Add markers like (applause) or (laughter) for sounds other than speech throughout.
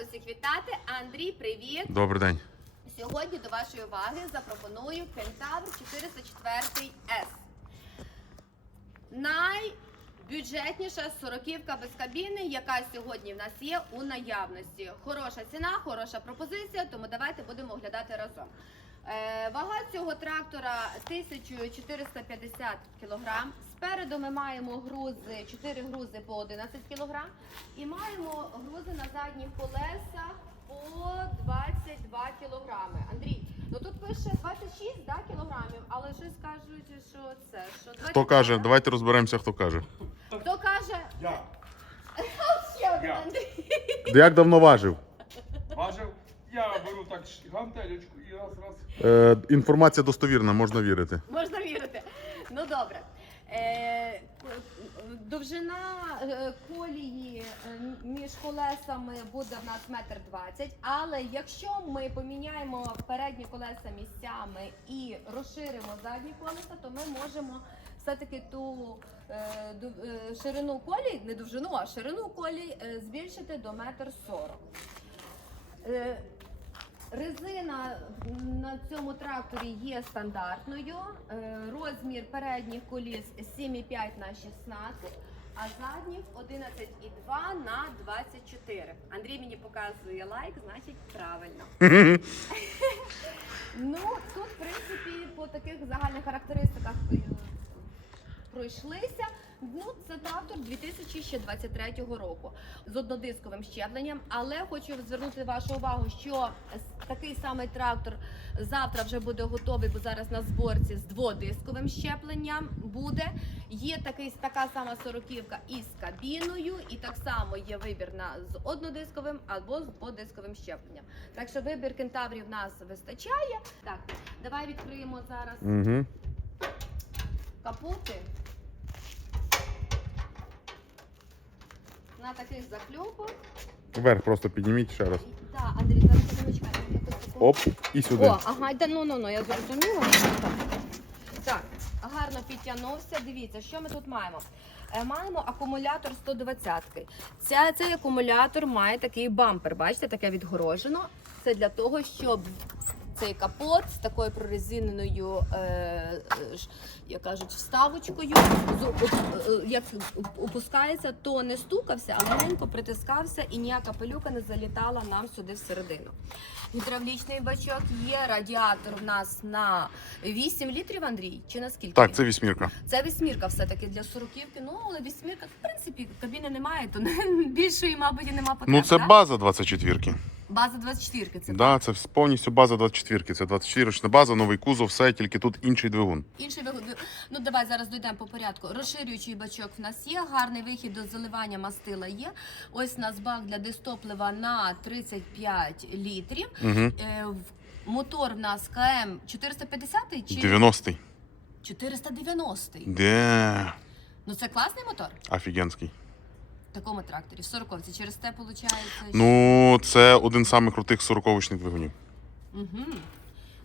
вас усіх вітати. Андрій, привіт! Добрий день. Сьогодні до вашої уваги запропоную Кентавр 404 S. Найбюджетніша сороківка без кабіни, яка сьогодні в нас є у наявності. Хороша ціна, хороша пропозиція, тому давайте будемо оглядати разом. Е, вага цього трактора 1450 кг. Спереду ми маємо грузи, 4 грузи по 11 кг. І маємо грузи на задніх колесах по 22 кілограми. Андрій, ну тут пише 26 да, кілограмів, але щось кажуть, що це що 22, Хто каже? Давайте розберемося, хто каже. Хто каже? Я (laughs) Ще один Андрій. Як давно важив, я беру так ш- гантелечку і раз раз. Е, інформація достовірна, можна вірити. Можна вірити. Ну добре. Е, довжина е, колії е, між колесами буде в нас метр двадцять. Але якщо ми поміняємо передні колеса місцями і розширимо задні колеса, то ми можемо все-таки ту е, ду- е, ширину колій, не довжину, а ширину колій е, збільшити до метр сорок. Е, Резина на цьому тракторі є стандартною. Е, Розмір передніх коліс 7,5 на 16, а задніх 11,2 на 24. Андрій мені показує лайк, значить правильно. (laughs) Ну, тут, в принципі, по таких загальних характеристиках е, пройшлися. Ну, це трактор 2023 року з однодисковим щепленням. Але хочу звернути вашу увагу, що такий самий трактор завтра вже буде готовий, бо зараз на зборці з дводисковим щепленням буде. Є такий така сама сороківка із кабіною, і так само є вибір на з однодисковим або з дводисковим щепленням. Так що вибір кентаврів нас вистачає. Так, давай відкриємо зараз Угу. капоти. На таких закльопах. Вверх просто підніміть ще раз. Так, Андрій, зараз таку. Оп, і сюди. О, ага, йде, ну, ну, ну, я зрозуміла. Так. Гарно підтягнувся. Дивіться, що ми тут маємо. Е, Маємо акумулятор 120 Ця, Цей акумулятор має такий бампер, бачите, таке відгорожено. Це для того, щоб цей капот з такою прорезиненою, е, е, як кажуть, вставочкою, з- е, як опускається, то не стукався, а легенько притискався і ніяка пилюка не залітала нам сюди всередину. Гідравлічний бачок є, радіатор в нас на 8 літрів, Андрій, чи на скільки? Так, це вісьмірка. Це вісьмірка все-таки для сороківки. Ну, але вісьмірка, в принципі, кабіни немає, то (laughs) більшої, мабуть, і нема потреби. Ну це база 24-ки. База 24 це Да, це повністю база 24-ки. Це 24-річна база, новий кузов, все, тільки тут інший двигун. Інший виход. Ну давай зараз дійдемо по порядку. Розширюючий бачок в нас є, гарний вихід до заливання мастила є. Ось у нас бак для дистоплива на 35 літрів. Угу. Е, в- мотор в нас КМ 450 чи 90-й. 490. Де? Ну це класний мотор Офігенський. Такому тракторі. В 40 Через те виходить. Ну, це один з самих крутих 40-очних двигунів. Угу.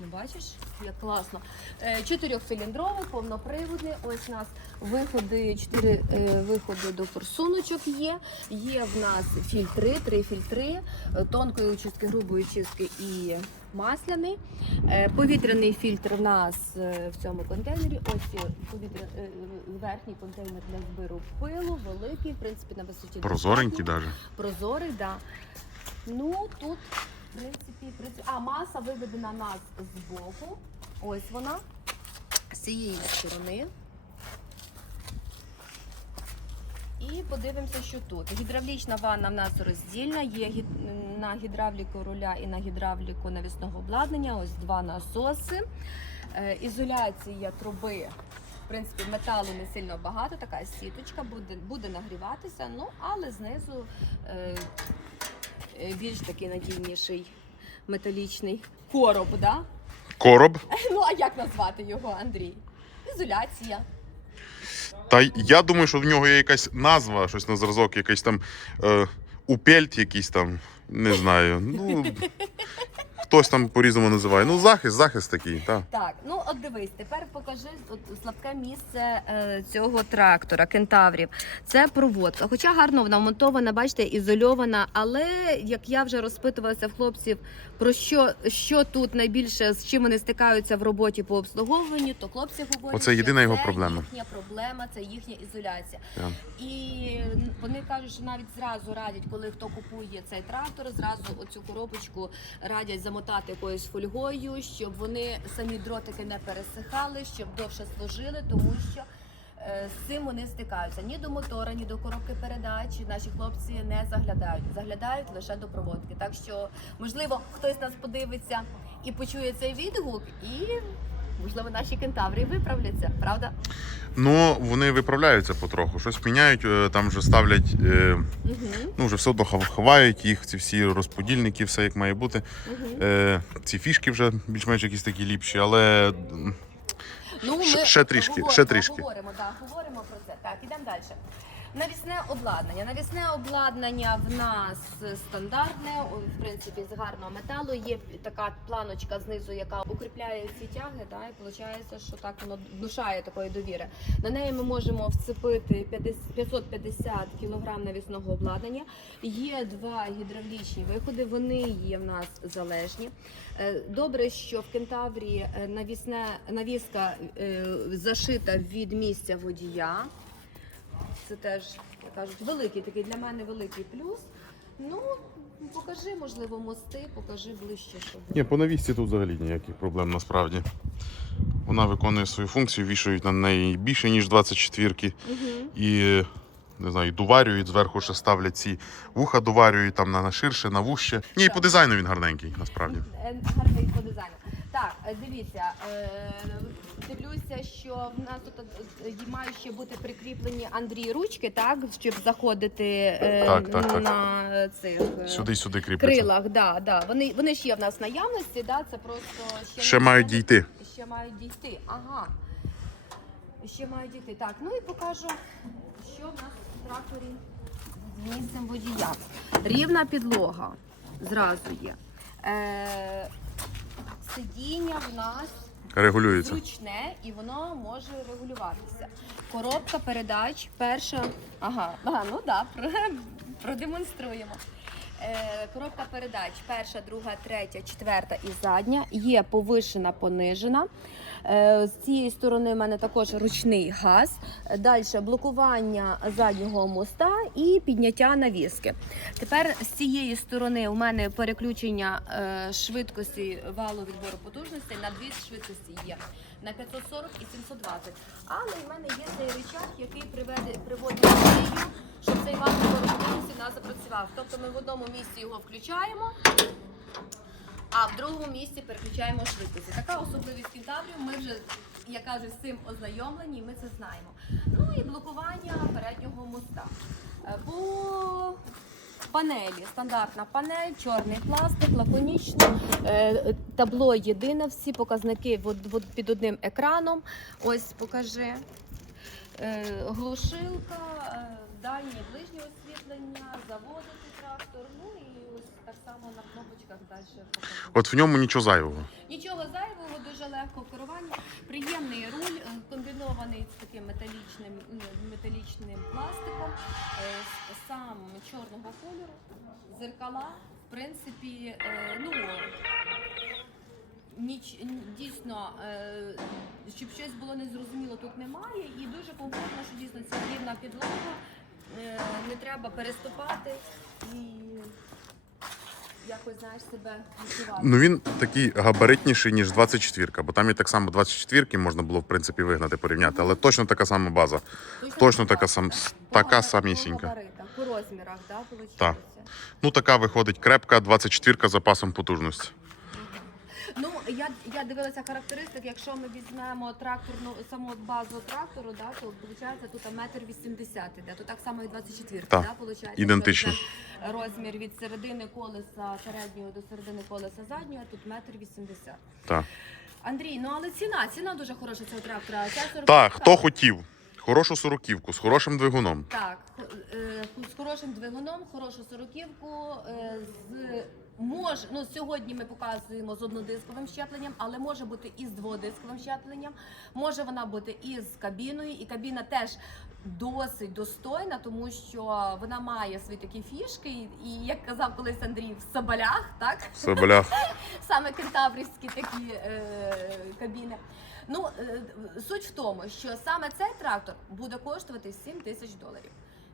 Ну, бачиш, як класно. Е, Чотирьохциліндровий, повноприводний. Ось у нас виходи, чотири е, виходи до форсуночок є. Є в нас фільтри, три фільтри, е, тонкої очистки, грубої очистки і масляний. Повітряний фільтр в нас в цьому контейнері. Ось повітря, верхній контейнер для збору пилу, великий, в принципі, на висоті. Прозоренький навіть. Прозорий, да. Ну тут, принципі, а маса виведена нас з боку. Ось вона. З цієї сторони. І подивимося, що тут. Гідравлічна ванна в нас роздільна, є на гідравліку руля і на гідравліку навісного обладнання. Ось два насоси. Е, Ізоляція труби. В принципі, металу не сильно багато, така сіточка буде, буде нагріватися, ну але знизу е, більш такий надійніший металічний короб, да? Короб. (laughs) Ну а як назвати його, Андрій? Ізоляція. Та я думаю, що в нього є якась назва, щось на зразок, якийсь там е, упельт, якийсь там, не знаю. Ну, хтось там по-різному називає. Ну, захист, захист такий, так. Так, ну от дивись, тепер покажи от, слабке місце е, цього трактора, кентаврів. Це проводка. Хоча гарно вона вмонтована, бачите, ізольована. Але як я вже розпитувалася в хлопців про що, що тут найбільше з чим вони стикаються в роботі по обслуговуванню, то хлопці говорять, Оце єдина що його це проблема. Їхня проблема, це їхня ізоляція. Так. І вони кажуть, що навіть зразу радять, коли хто купує цей трактор, зразу оцю коробочку радять замотати якоюсь фольгою, щоб вони самі дротики не пересихали, щоб довше служили, тому що. Е, З цим вони стикаються ні до мотора, ні до коробки передач. Наші хлопці не заглядають, заглядають лише до проводки. Так що, можливо, хтось нас подивиться і почує цей відгук, і можливо наші кентаври виправляться, правда? Ну, вони виправляються потроху, щось міняють, е, там вже ставлять, е, Угу. ну вже все одно хов- ховають їх, ці всі розподільники, все як має бути. Угу. Е, ці фішки вже більш-менш якісь такі ліпші, але Ну, ми ще трішки, говоримо, ще трішки. Говоримо, да, говоримо про це. Так, ідемо далі. Навісне обладнання. Навісне обладнання в нас стандартне, в принципі, з гарного металу. Є така планочка знизу, яка укріпляє ці тяги, да, і виходить, що так воно внушає такої довіри. На неї ми можемо вцепити 50 550 кг навісного обладнання. Є два гідравлічні виходи, вони є в нас залежні. Е, Добре, що в кентаврі е, навісне, навіска е, зашита від місця водія. Це теж, як кажуть, великий такий для мене великий плюс. Ну, покажи, можливо, мости, покажи ближче, щоб. ні, по навісці тут взагалі ніяких проблем насправді. Вона виконує свою функцію, вішають на неї більше, ніж 24-ки. Угу. І не знаю, доварюють, зверху ще ставлять ці вуха, доварюють там на, ширше, на вуще. Ні, і по дизайну він гарненький, насправді. Гарний по дизайну. Так, е, дивіться, е, дивлюся, що в нас тут е, мають ще бути прикріплені Андрій ручки, так, щоб заходити е, Так, так, так. на цих. е, Сюди сюди кріпляться. крилах, да, да. Вони, вони є в нас в наявності, да, це просто ще, Ще не мають все. дійти. Ще мають дійти. Ага. Ще мають дійти. Так, ну і покажу, що в нас в тракторі з місцем водія. Рівна підлога зразу є. Е, сидіння в нас Регулюється. зручне і воно може регулюватися. Коробка передач, перша. Ага, ага ну да, (laughs) про- продемонструємо. Е, коробка передач, перша, друга, третя, четверта і задня. Є повишена, понижена. Е, з цієї сторони в мене також ручний газ. Далі блокування заднього моста і підняття навіски. Тепер з цієї сторони у мене переключення е, швидкості валу відбору потужностей на дві швидкості є на 540 і 720. Але в мене є цей рычаг, який приведе, приводить до щоб цей у нас запрацював. Тобто ми в одному місці його включаємо. А в другому місці переключаємо швидкості. Така особливість кентаврів. Ми вже, як кажуть, з цим ознайомлені, ми це знаємо. Ну і блокування переднього моста. Е, По панелі стандартна панель, чорний пластик, лаконічно, е, табло єдине, всі показники під одним екраном. Ось покажи. Е, Глушилка, е, дальнє ближнє освітлення, заводити трактор. Ну і ось так само на кнопочках далі. От в ньому нічого зайвого. Нічого зайвого, дуже легко в керуванні. Приємний руль, е, комбінований з таким металічним, ну, металічним пластиком, е, сам чорного кольору, зеркала. В принципі, е, ну ніч дійсно, щоб щось було незрозуміло, тут немає. І дуже комфортно, що дійсно це рівна підлога, не треба переступати і якось знаєш себе відчувати. Ну він такий габаритніший, ніж 24-ка, бо там і так само 24-ки можна було в принципі вигнати, порівняти, але точно така сама база. Точно така сам така самісінька. по розмірах, да, виходить? Так. Ну така виходить крепка 24-ка з запасом потужності. Я, я дивилася характеристик. Якщо ми візьмемо тракторну саму базу трактору, да, то виходить тут метр вісімдесят іде. То так само і 24 Так, да, виходить, ідентично. що це Розмір від середини колеса середнього до середини колеса заднього, тут метр вісімдесят. Так. Андрій, ну але ціна, ціна дуже хороша цього трактора. Ця 40 Так, хто хотів хорошу сороківку з хорошим двигуном. Так, е, з хорошим двигуном, хорошу сороківку, е, з Може, ну сьогодні ми показуємо з однодисковим щепленням, але може бути і з дводисковим щепленням. Може вона бути і з кабіною, і кабіна теж досить достойна, тому що вона має свої такі фішки, і, як казав колись Андрій, в соболях, так В Соболях. (laughs) саме кентаврівські такі е, кабіни. Ну е, суть в тому, що саме цей трактор буде коштувати 7 тисяч доларів.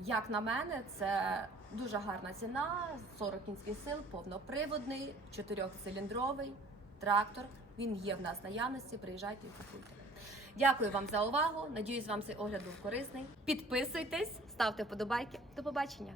Як на мене, це дуже гарна ціна, 40 кінських сил, повноприводний, чотирьохциліндровий трактор. Він є в нас наявності. Приїжджайте і купуйте. Дякую вам за увагу. Надіюсь, вам цей огляд був корисний. Підписуйтесь, ставте вподобайки. До побачення.